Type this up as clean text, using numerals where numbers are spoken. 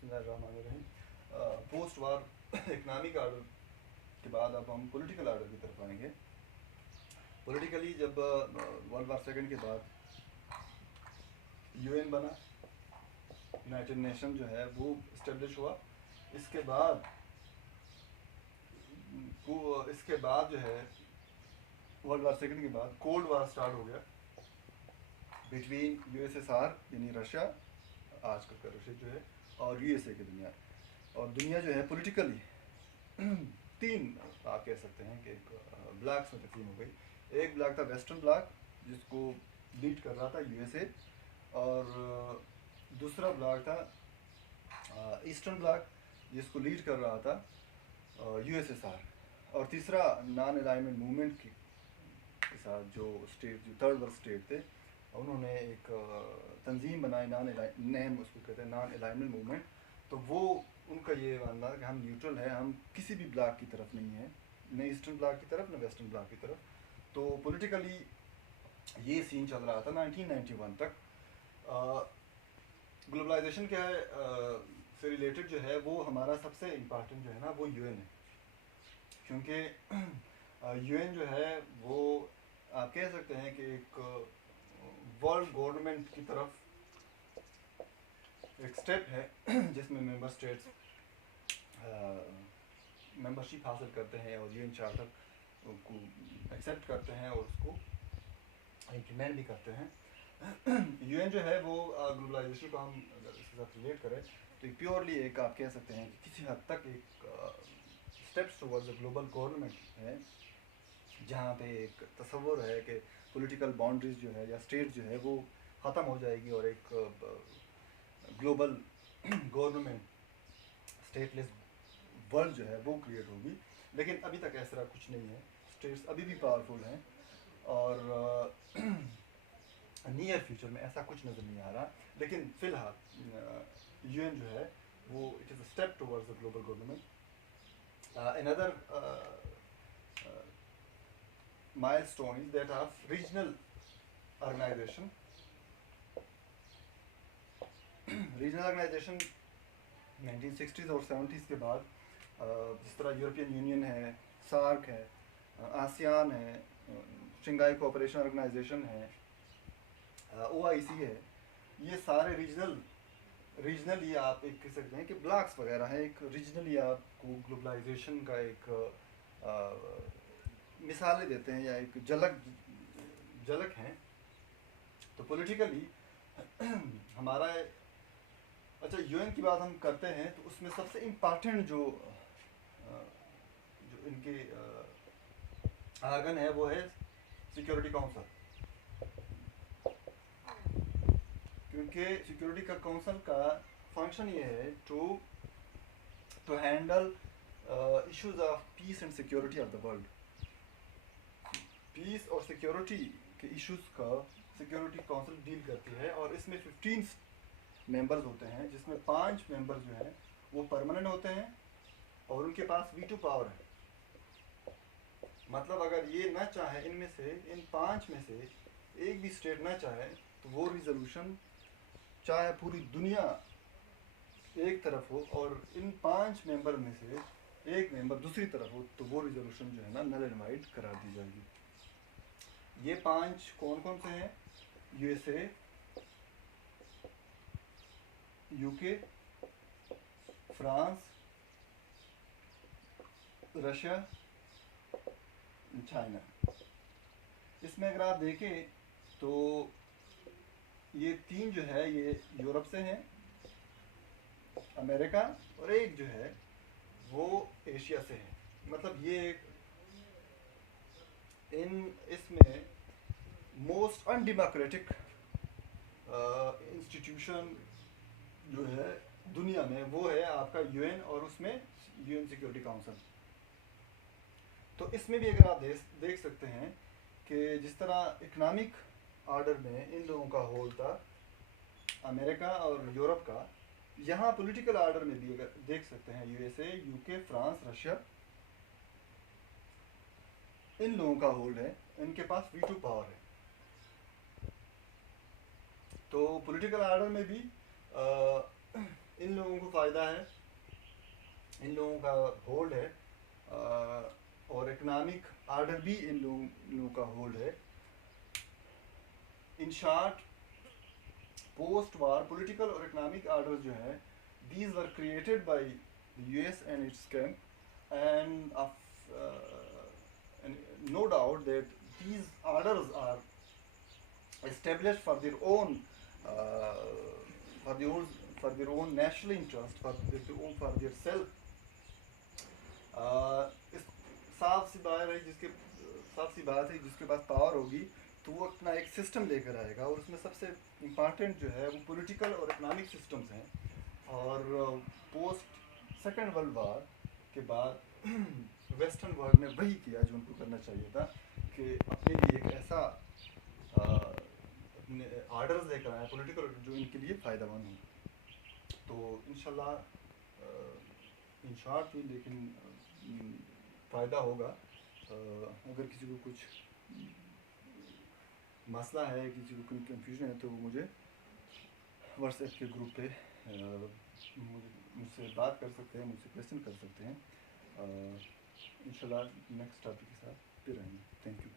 बिस्मिल्लाहिर्रहमानिर्रहीम। पोस्ट वार economic order के बाद अब हम पॉलिटिकल आर्डर की तरफ आएंगे। पॉलिटिकली जब वर्ल्ड वार सेकेंड के बाद यूएन बना, यूनाइटेड नेशन जो है वो इस्टेब्लिश हुआ। इसके बाद जो है वर्ल्ड वार सेकेंड के बाद कोल्ड वार स्टार्ट हो गया बिटवीन यूएसएसआर यानी रशिया, आजकल का रशिया जो है, और यूएसए की दुनिया। और दुनिया जो है पॉलिटिकली तीन आप कह सकते हैं कि ब्लॉक्स में तकसीम हो गई। एक ब्लॉक था वेस्टर्न ब्लॉक जिसको लीड कर रहा था यूएसए, और दूसरा ब्लॉक था ईस्टर्न ब्लॉक जिसको लीड कर रहा था यूएसएसआर, और तीसरा नॉन अलाइनमेंट मूवमेंट के साथ जो स्टेट, जो थर्ड वर्ल्ड स्टेट थे, उन्होंने एक तंजीम बनाई, नेम उसको कहते हैं नॉन अलाइनमेंट मूवमेंट। तो वो उनका ये मानना कि हम न्यूट्रल है, हम किसी भी ब्लॉक की तरफ नहीं है, न ईस्टर्न ब्लॉक की तरफ न वेस्टर्न ब्लॉक की तरफ। तो पॉलिटिकली ये सीन चल रहा था 1991 तक। ग्लोबलाइजेशन क्या है से रिलेटेड जो है वो हमारा सबसे इम्पॉर्टेंट जो है ना वो यूएन है, क्योंकि यूएन जो है वो आप कह सकते हैं कि एक वर्ल्ड गवर्नमेंट की तरफ एक स्टेप है जिसमें मेंबर स्टेट्स मेंबरशिप हासिल करते हैं और यूएन चार्टर को एक्सेप्ट करते हैं और उसको इम्प्लीमेंट भी करते हैं। यूएन जो है वो ग्लोबलाइजेशन को हम अगर इसके साथ रिलेट करें तो प्योरली एक आप कह सकते हैं कि किसी हद तक एक steps towards a global government है, जहाँ पे एक तस्वर है कि पॉलिटिकल बाउंड्रीज जो है या स्टेट जो है वो ख़त्म हो जाएगी और एक ग्लोबल गवर्नमेंट स्टेटलेस वर्ल्ड जो है वो क्रिएट होगी। लेकिन अभी तक ऐसा कुछ नहीं है, स्टेट्स अभी भी पावरफुल हैं और नियर फ्यूचर में ऐसा कुछ नज़र नहीं आ रहा। लेकिन फ़िलहाल यूएन जो है वो it is a step towards the global government. Another milestone is that of regional organization. Regional organisation 1960s और 70s के बाद जिस तरह यूरोपियन यूनियन है, सार्क है, आसियान है, शंघाई कोऑपरेशन ऑर्गेनाइजेशन है, ओआईसी है, ये सारे रीजनली आप एक कह सकते हैं कि ब्लॉक्स वगैरह हैं। एक रीजनली आपको ग्लोबलाइजेशन का एक मिसालें देते हैं या एक झलक हैं। तो पॉलिटिकली हमारा अच्छा यूएन की बात हम करते हैं तो उसमें सबसे इम्पॉर्टेंट जो इनके आर्गन है वो है सिक्योरिटी काउंसिल, क्योंकि सिक्योरिटी का काउंसिल का फंक्शन ये है to handle issues of peace and security of the world. Peace और सिक्योरिटी के इश्यूज का सिक्योरिटी काउंसिल डील करती है, और इसमें 15 मेंबर्स होते हैं, जिसमें 5 मेंबर्स जो हैं वो परमानेंट होते हैं और उनके पास वीटो पावर है। मतलब अगर ये ना चाहे, इनमें से इन 5 में से एक भी स्टेट ना चाहे तो वो रिजोल्यूशन, चाहे पूरी दुनिया एक तरफ हो और इन 5 मेंबर में से एक मेंबर दूसरी तरफ हो, तो वो रिजोल्यूशन जो है ना नल एंड वाइड करार दी जाएगी। ये 5 कौन कौन से हैं? USA, UK, France, Russia, China. इसमें अगर आप देखें तो ये 3 जो है ये यूरोप से हैं, अमेरिका, और एक जो है वो एशिया से है। मतलब ये इसमें मोस्ट अनडेमोक्रेटिक इंस्टीट्यूशन जो है दुनिया में वो है आपका यूएन, और उसमें यूएन सिक्योरिटी काउंसिल। तो इसमें भी अगर आप देख सकते हैं कि जिस तरह इकोनॉमिक आर्डर में इन लोगों का होल्ड था अमेरिका और यूरोप का, यहाँ पॉलिटिकल आर्डर में भी अगर देख सकते हैं यूएसए, यूके, फ्रांस, रशिया, इन लोगों का होल्ड है, इनके पास वीटो पावर है। तो पॉलिटिकल आर्डर में भी इन लोगों को फ़ायदा है, इन लोगों का होल्ड है, और इकनॉमिक आर्डर भी इन लोगों का होल्ड है। In short, post war political और इकनॉमिक आर्डर जो है, these were created by the US and its camp, and no doubt that these orders are established for their own uh, for their own for their own national interest, for their self. इस साफ सी बात है, जिसके पास power होगी तो वो अपना एक सिस्टम लेकर आएगा, और उसमें सबसे इम्पॉर्टेंट जो है वो पॉलिटिकल और इकनॉमिक सिस्टम्स हैं। और पोस्ट सेकेंड वर्ल्ड वार के बाद वेस्टर्न वर्ल्ड ने वही किया जो उनको करना चाहिए था, कि अपने लिए एक ऐसा आर्डर्स लेकर आया पॉलिटिकल जो इनके लिए फ़ायदेमंद हो। तो इंशाल्लाह इन शॉर्ट ही, लेकिन फ़ायदा होगा। अगर किसी को कुछ मसला है, किसी को कोई कंफ्यूजन है, तो वो मुझे व्हाट्सएप के ग्रुप पे मुझसे बात कर सकते हैं, मुझसे क्वेश्चन कर सकते हैं। इंशाल्लाह नेक्स्ट टॉपिक के साथ फिर आएंगे। Thank you.